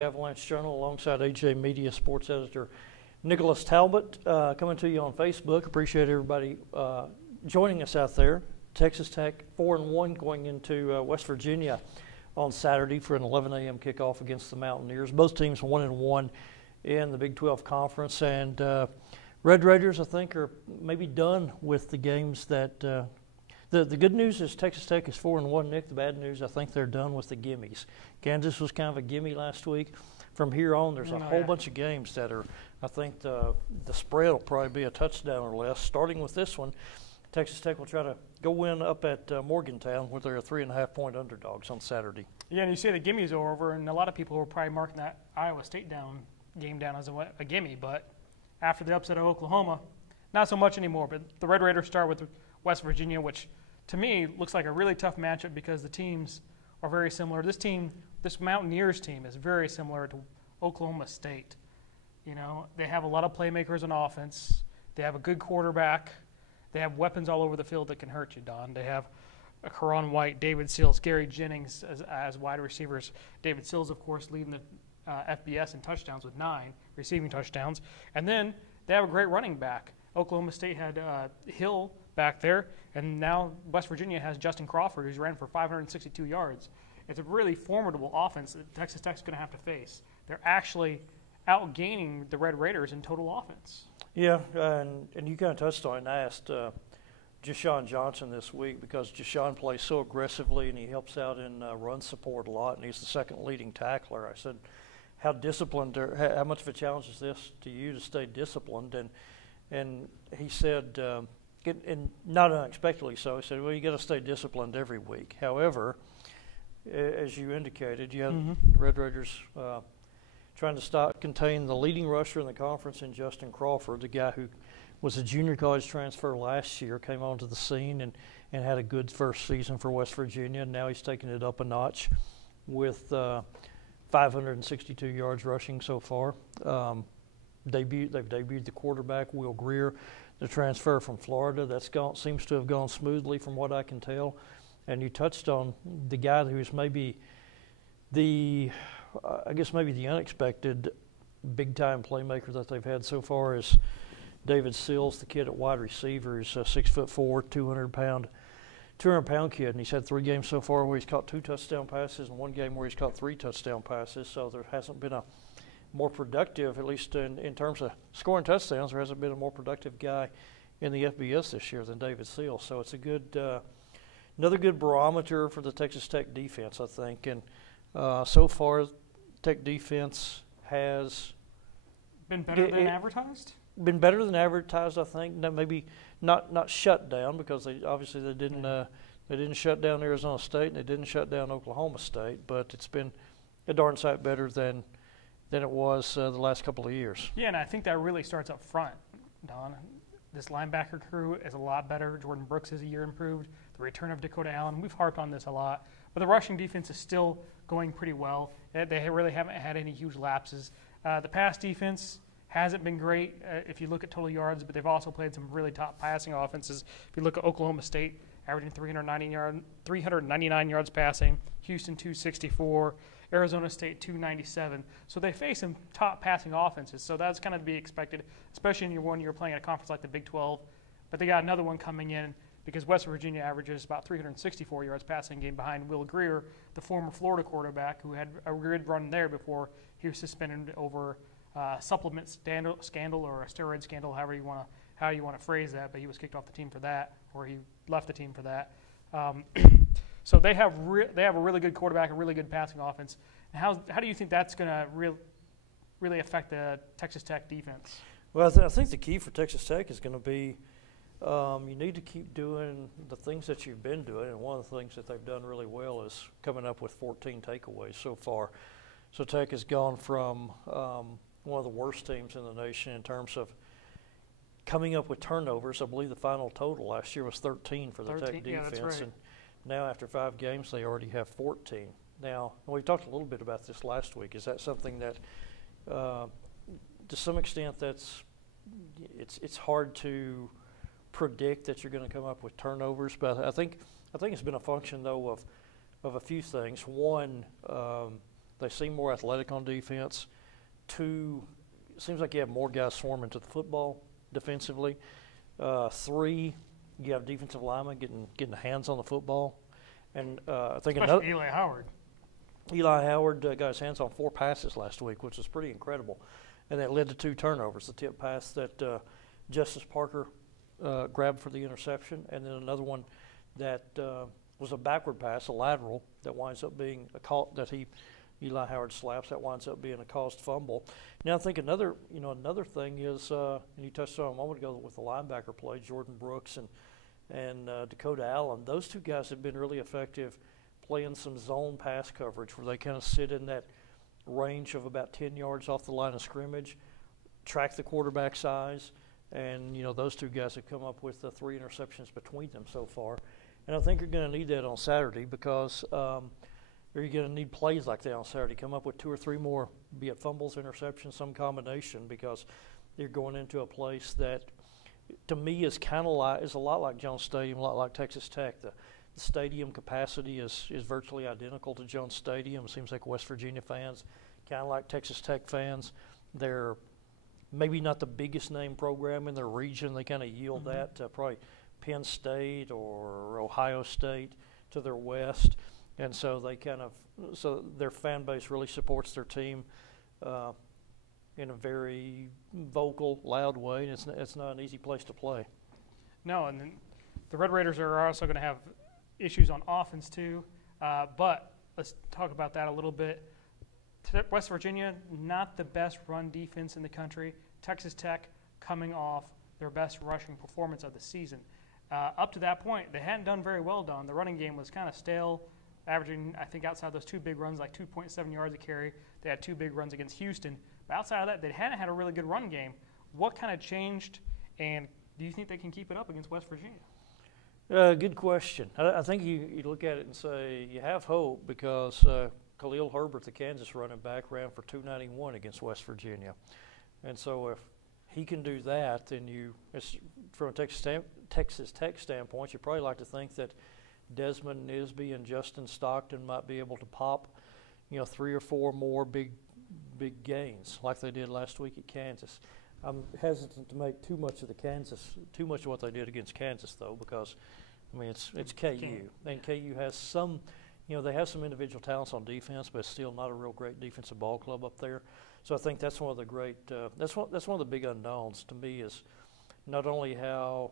Avalanche-Journal alongside AJ Media sports editor Nicholas Talbot, coming to you on Facebook. Appreciate everybody joining us out there. Texas Tech 4-1 going into West Virginia on Saturday for an 11 a.m. kickoff against the Mountaineers. Both teams 1-1 in the Big 12 Conference, and Red Raiders, I think, are maybe done with the games that the good news is Texas Tech is 4-1, Nick. The bad news, I think they're done with the gimmies. Kansas was kind of a gimme last week. From here on, there's a whole bunch of games that are, I think the spread will probably be a touchdown or less. Starting with this one, Texas Tech will try to go win up at Morgantown, where they're a 3.5-point underdogs on Saturday. Yeah, and you say the gimmies are over, and a lot of people were probably marking that Iowa State game down as a gimme, but after the upset of Oklahoma, not so much anymore. But the Red Raiders start with West Virginia, which to me looks like a really tough matchup because the teams are very similar. This Mountaineers team is very similar to Oklahoma State. You know, they have a lot of playmakers on offense. They have a good quarterback. They have weapons all over the field that can hurt you, Don. They have Karan White, David Sills, Gary Jennings as wide receivers. David Sills, of course, leading the FBS in touchdowns with 9 receiving touchdowns. And then they have a great running back. Oklahoma State had Hill back there, and now West Virginia has Justin Crawford, who's ran for 562 yards. It's a really formidable offense that Texas Tech's going to have to face. They're actually outgaining the Red Raiders in total offense. Yeah, and you kind of touched on it. And I asked Jashawn Johnson this week because Jashawn plays so aggressively and he helps out in run support a lot, and he's the second leading tackler. I said, how disciplined, how much of a challenge is this to you to stay disciplined? And he said, and not unexpectedly so, he said, well, you got to stay disciplined every week. However, as you indicated, you have the Red Raiders trying to contain the leading rusher in the conference in Justin Crawford, the guy who was a junior college transfer last year, came onto the scene and had a good first season for West Virginia. And now he's taking it up a notch with 562 yards rushing so far. They've debuted the quarterback, Will Greer, the transfer from Florida. Seems to have gone smoothly from what I can tell. And you touched on the guy who's maybe the unexpected big-time playmaker that they've had so far is David Sills, the kid at wide receiver. He's a 6'4", 200-pound kid, and he's had 3 games so far where he's caught 2 touchdown passes and 1 game where he's caught 3 touchdown passes. So there hasn't been a more productive, at least in terms of scoring touchdowns, there hasn't been a more productive guy in the FBS this year than David Sills. So it's a good another good barometer for the Texas Tech defense, I think. And so far, Tech defense has been better than advertised. Been better than advertised, I think. No, maybe not shut down, because they didn't shut down Arizona State and they didn't shut down Oklahoma State. But it's been a darn sight better than it was the last couple of years. Yeah, and I think that really starts up front, Don. This linebacker crew is a lot better. Jordan Brooks is a year improved. The return of Dakota Allen, we've harped on this a lot. But the rushing defense is still going pretty well. They really haven't had any huge lapses. The pass defense hasn't been great if you look at total yards, but they've also played some really top passing offenses. If you look at Oklahoma State, averaging 399 yards passing, Houston 264, Arizona State 297. So they face some top passing offenses. So that's kind of to be expected, especially when you're playing at a conference like the Big 12. But they got another one coming in because West Virginia averages about 364 yards passing game behind Will Greer, the former Florida quarterback who had a good run there before he was suspended over supplement scandal or a steroid scandal, how you want to phrase that. But he was kicked off the team for that, or he left the team for that. So they have a really good quarterback, a really good passing offense. And how do you think that's going to really affect the Texas Tech defense? Well, I think the key for Texas Tech is going to be you need to keep doing the things that you've been doing, and one of the things that they've done really well is coming up with 14 takeaways so far. So Tech has gone from one of the worst teams in the nation in terms of coming up with turnovers. I believe the final total last year was 13 for the Tech defense. Yeah, that's right. And now after 5 games, they already have 14. Now, we talked a little bit about this last week. Is that something that, to some extent, it's hard to predict that you're going to come up with turnovers? But I think it's been a function, though, of a few things. One, They seem more athletic on defense. 2, it seems like you have more guys swarming to the football defensively. 3, you have defensive linemen getting hands on the football. And I think especially Eli Howard. Eli Howard got his hands on 4 passes last week, which was pretty incredible. And that led to 2 turnovers. The tip pass that Justice Parker grabbed for the interception, and then another one that was a backward pass, a lateral, that winds up being a call that Eli Howard slaps, that winds up being a caused fumble. Now I think another thing is, and you touched on a moment ago with the linebacker play, Jordan Brooks and Dakota Allen. Those 2 guys have been really effective playing some zone pass coverage where they kind of sit in that range of about 10 yards off the line of scrimmage, track the quarterback's eyes, and those 2 guys have come up with 3 interceptions between them so far. And I think you're going to need that on Saturday because you're going to need plays like that on Saturday. Come up with 2 or 3 more, be it fumbles, interceptions, some combination, because you're going into a place that, to me, is a lot like Jones Stadium, a lot like Texas Tech. The stadium capacity is virtually identical to Jones Stadium. It seems like West Virginia fans, kind of like Texas Tech fans, they're maybe not the biggest name program in their region. They kind of yield that to probably Penn State or Ohio State to their west. And so so their fan base really supports their team in a very vocal, loud way. And it's not an easy place to play. No, and then the Red Raiders are also going to have issues on offense too. But let's talk about that a little bit. West Virginia, not the best run defense in the country. Texas Tech coming off their best rushing performance of the season. Up to that point, they hadn't done very well, Don. The running game was kind of stale, averaging, I think, outside those 2 big runs, like 2.7 yards a carry. They had 2 big runs against Houston. But outside of that, they hadn't had a really good run game. What kind of changed, and do you think they can keep it up against West Virginia? Good question. I think you look at it and say you have hope because Khalil Herbert, the Kansas running back, ran for 291 against West Virginia. And so if he can do that, then from a Texas Tech standpoint, you probably like to think that Desmond Nisby and Justin Stockton might be able to pop, 3 or 4 more big gains like they did last week at Kansas. I'm hesitant to make too much of what they did against Kansas, though, because it's KU, and KU has some, they have some individual talents on defense, but it's still not a real great defensive ball club up there. So I think that's one of the great, that's one of the big unknowns to me is not only how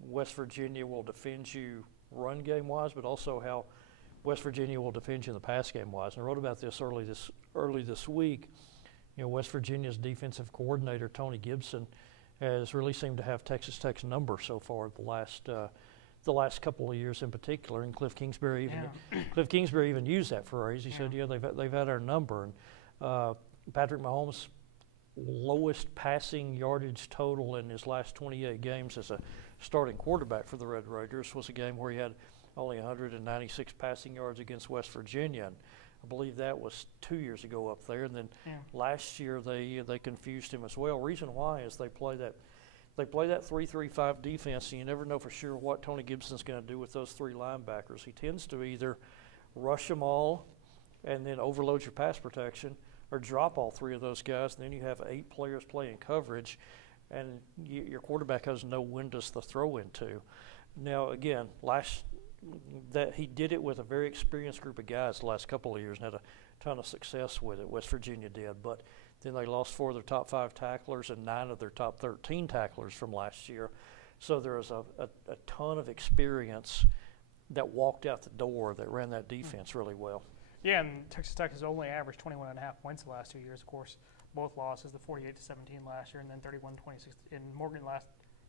West Virginia will defend you run game wise, but also how West Virginia will defend you in the pass game wise. And I wrote about this early this week. West Virginia's defensive coordinator, Tony Gibson, has really seemed to have Texas Tech's number so far the last couple of years in particular. And Cliff Kingsbury even used that phrase. He said, they've had our number. And Patrick Mahomes' lowest passing yardage total in his last 28 games as a starting quarterback for the Red Raiders was a game where he had only 196 passing yards against West Virginia. And I believe that was 2 years ago up there. And then last year they confused him as well. Reason why is they play that 3-3-5 defense, and you never know for sure what Tony Gibson's going to do with those 3 linebackers. He tends to either rush them all and then overload your pass protection, or drop all 3 of those guys, and then you have 8 players playing coverage, and your quarterback has no windows to throw into. Now, again, he did it with a very experienced group of guys the last couple of years and had a ton of success with it. West Virginia did, but then they lost 4 of their top 5 tacklers and 9 of their top 13 tacklers from last year. So there was a ton of experience that walked out the door that ran that defense really well. Yeah, and Texas Tech has only averaged 21.5 points the last 2 years. Of course, both losses, the 48-17 last year and then 31-26 in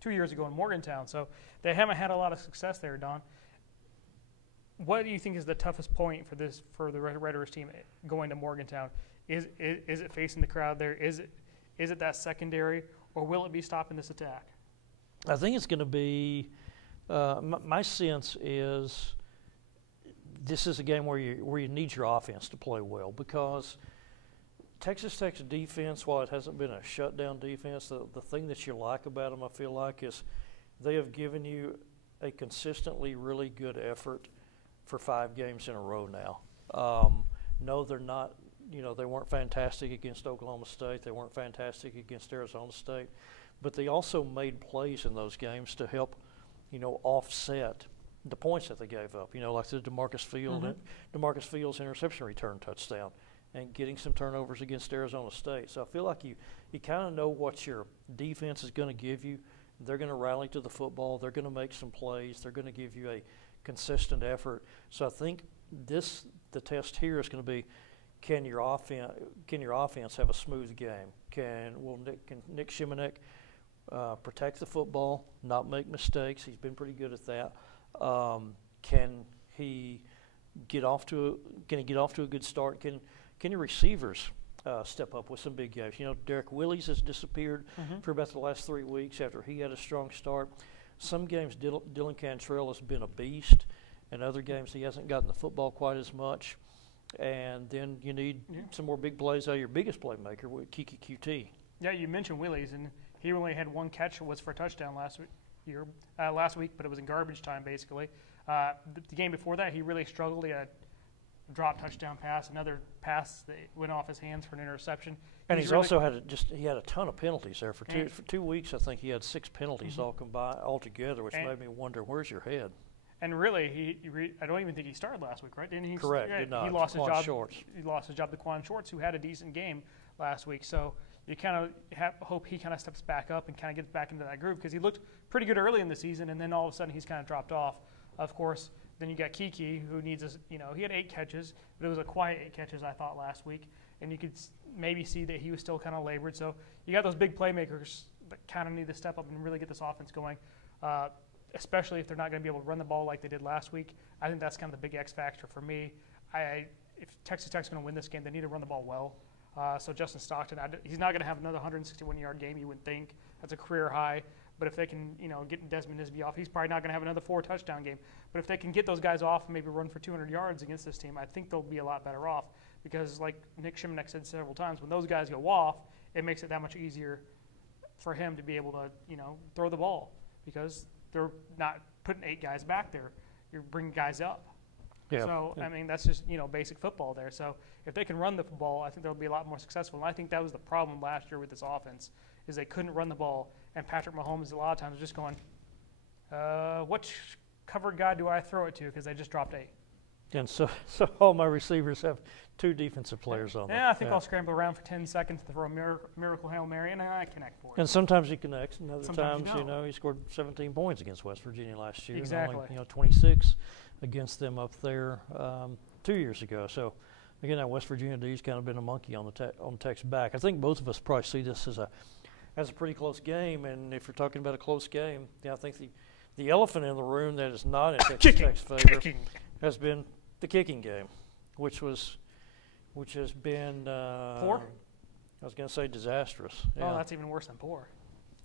2 years ago in Morgantown. So they haven't had a lot of success there, Don. What do you think is the toughest point for the Red Raiders team going to Morgantown? Is it facing the crowd there? Is it that secondary, or will it be stopping this attack? I think it's going to be. My sense is this is a game where you need your offense to play well, because Texas Tech's defense, while it hasn't been a shutdown defense, the thing that you like about them, I feel like, is they have given you a consistently really good effort for 5 games in a row now. No, they're not. They weren't fantastic against Oklahoma State. They weren't fantastic against Arizona State, but they also made plays in those games to help, offset the points that they gave up. Like the DeMarcus Fields interception return touchdown, and getting some turnovers against Arizona State. So I feel like you kind of know what your defense is going to give you. They're going to rally to the football. They're going to make some plays. They're going to give you a consistent effort. So I think the test here is going to be, can your offense have a smooth game? Can Nick Shimonek protect the football, not make mistakes? He's been pretty good at that. Can he get off to a good start? Can your receivers step up with some big games? Derek Willis has disappeared for about the last 3 weeks after he had a strong start. Some games Dylan Cantrell has been a beast, and other games he hasn't gotten the football quite as much. And then you need some more big plays out of your biggest playmaker with Kiki QT. Yeah, you mentioned Willis, and he only had one catch. It was for a touchdown last week, but it was in garbage time, basically. The game before that, he really struggled. He had a drop touchdown pass, another pass that went off his hands for an interception. And he's also had a ton of penalties there for 2 weeks. I think he had 6 penalties all together, which made me wonder, where's your head? And really, I don't even think he started last week, right? Didn't he? Correct. Did not. He lost his job. Shorts. He lost his job to Quan Shorts, who had a decent game last week. So you kind of hope he kind of steps back up and kind of gets back into that groove, because he looked pretty good early in the season, and then all of a sudden he's kind of dropped off. Of course, then you got Kiki, who needs he had 8 catches, but it was a quiet 8 catches, I thought, last week, and you could maybe see that he was still kind of labored. So you got those big playmakers that kind of need to step up and really get this offense going. Especially if they're not going to be able to run the ball like they did last week. I think that's kind of the big X factor for me. If Texas Tech's going to win this game, they need to run the ball well. So Justin Stockton, he's not going to have another 161-yard game, you would think. That's a career high. But if they can, get Desmond Nisby off, he's probably not going to have another 4-touchdown game. But if they can get those guys off and maybe run for 200 yards against this team, I think they'll be a lot better off. Because like Nick Shimonek said several times, when those guys go off, it makes it that much easier for him to be able to, throw the ball. Because they're not putting 8 guys back there. You're bringing guys up. Yeah. So, I mean, that's just, basic football there. So if they can run the football, I think they'll be a lot more successful. And I think that was the problem last year with this offense, is they couldn't run the ball. And Patrick Mahomes, a lot of times, was just going, which covered guy do I throw it to? Because they just dropped 8. And so all my receivers have 2 defensive players on them. Yeah, I think I'll scramble around for 10 seconds to throw a miracle Hail Mary, and I connect for it. And sometimes he connects, and other Sometimes times, he scored 17 points against West Virginia last year. Exactly. And only, 26 against them up there 2 years ago. So, again, that West Virginia D's kind of been a monkey on Tech's back. I think both of us probably see this as a pretty close game, and if you're talking about a close game, I think the elephant in the room that is not in Texas Tech's favor has been the kicking game, which has been poor. I was going to say disastrous. Yeah. Oh, that's even worse than poor.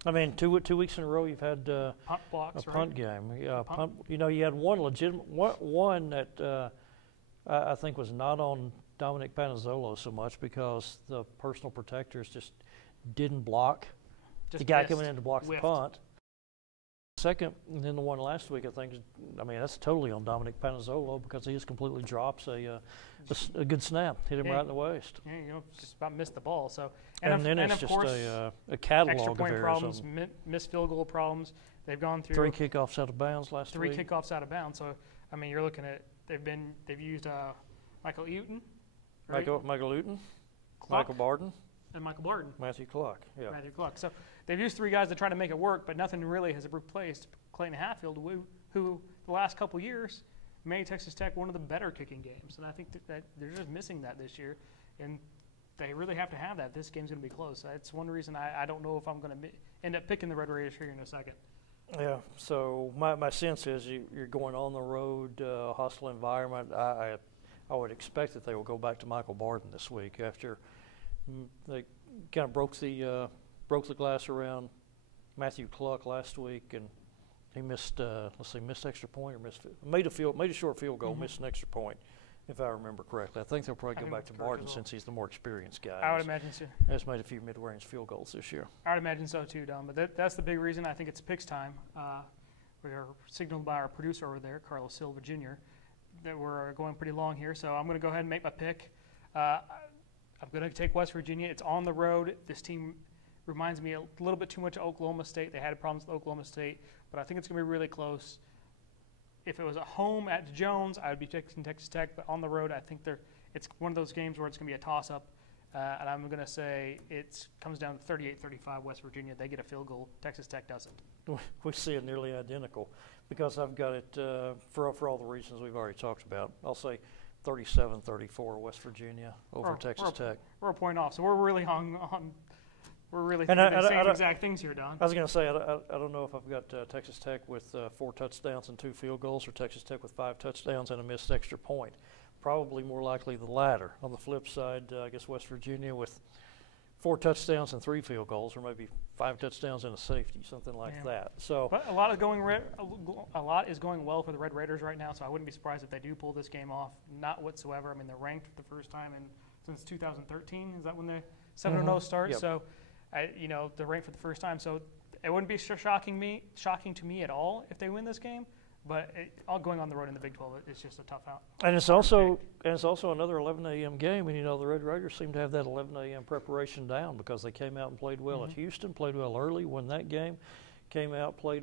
I mean, 2 weeks in a row you've had punt blocks, a punt right? game. Yeah, punt. You had one legitimate one that I think was not on Dominic Panazzolo so much because the personal protectors just didn't block the guy coming in to block the punt. Second, and then the one last week, I think, that's totally on Dominic Panazzolo because he just completely drops a good snap, hit him right in the waist. Yeah, just about missed the ball. So, and then it's just a catalog extra point of errors. Problems, missed field goal problems. They've gone through 3 kickoffs out of bounds last week. 3 kickoffs out of bounds. So, you're looking at they've used Michael Eaton, right? Michael Eaton, Clark, Michael Barden, and Michael Barden. Matthew Clark. Yeah. Matthew Clark. So they've used 3 guys to try to make it work, but nothing really has replaced Clayton Hatfield, who the last couple years made Texas Tech one of the better kicking games. And I think that they're just missing that this year, and they really have to have that. This game's going to be close. That's one reason I don't know if I'm going to end up picking the Red Raiders here in a second. Yeah, so my sense is you're going on the road, hostile environment. I would expect that they will go back to Michael Barden this week after they kind of broke the glass around Matthew Clark last week, and he missed missed extra point or made a short field goal, missed an extra point, if I remember correctly. I think they'll probably go back to Barden since he's the more experienced guy. I would imagine so. Has made a few mid-range field goals this year. I would imagine so too, Don. But that's the big reason. I think it's picks time. We are signaled by our producer over there, Carlos Silva Jr., that we're going pretty long here. So I'm going to go ahead and make my pick. I'm going to take West Virginia. It's on the road. This team reminds me a little bit too much of Oklahoma State. They had problems with Oklahoma State, but I think it's going to be really close. If it was at home at Jones, I would be taking Texas Tech, but on the road, I think it's one of those games where it's going to be a toss-up, and I'm going to say it comes down to 38-35 West Virginia. They get a field goal. Texas Tech doesn't. We see it nearly identical because I've got it for all the reasons we've already talked about. I'll say 37-34 West Virginia over Texas Tech. We're a point off, so we're really hung on. We're really And thinking the same exact things here, Don. I was going to say, I don't know if I've got Texas Tech with 4 touchdowns and 2 field goals or Texas Tech with 5 touchdowns and a missed extra point. Probably more likely the latter. On the flip side, I guess West Virginia with 4 touchdowns and 3 field goals, or maybe 5 touchdowns and a safety, something like that. So, but a lot is going well for the Red Raiders right now. So I wouldn't be surprised if they do pull this game off. Not whatsoever. I mean, they're ranked for the first time since 2013. Is that when the 7-0 start? Yep. So, they're ranked for the first time. So it wouldn't be shocking to me at all if they win this game. But all going on the road in the Big 12 is just a tough out. And it's also another 11 a.m. game, and the Red Raiders seem to have that 11 a.m. preparation down because they came out and played well at Houston, played well early, won that game, came out, played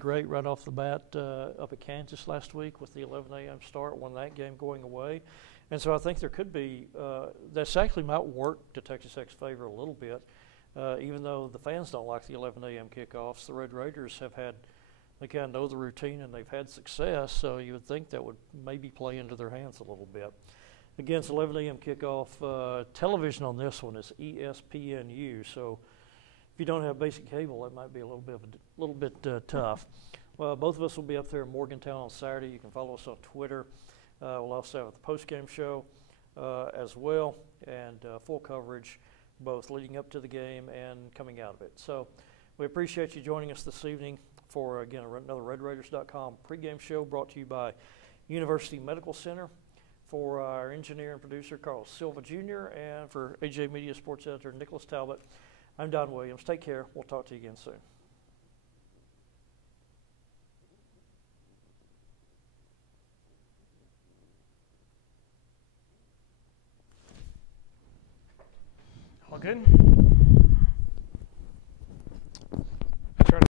great right off the bat up at Kansas last week with the 11 a.m. start, won that game going away. And so I think there could be that's actually might work to Texas Tech's favor a little bit, even though the fans don't like the 11 a.m. kickoffs. The Red Raiders they kind of know the routine and they've had success, so you would think that would maybe play into their hands a little bit. Again, it's 11 a.m. kickoff. Television on this one is ESPNU, so if you don't have basic cable, that might be a little bit tough. Well, both of us will be up there in Morgantown on Saturday. You can follow us on Twitter. We'll also have the post-game show as well, and full coverage both leading up to the game and coming out of it. So we appreciate you joining us this evening for, again, another RedRaiders.com pregame show brought to you by University Medical Center. For our engineer and producer, Carl Silva Jr., and for AJ Media Sports Editor, Nicholas Talbot, I'm Don Williams. Take care. We'll talk to you again soon. All good?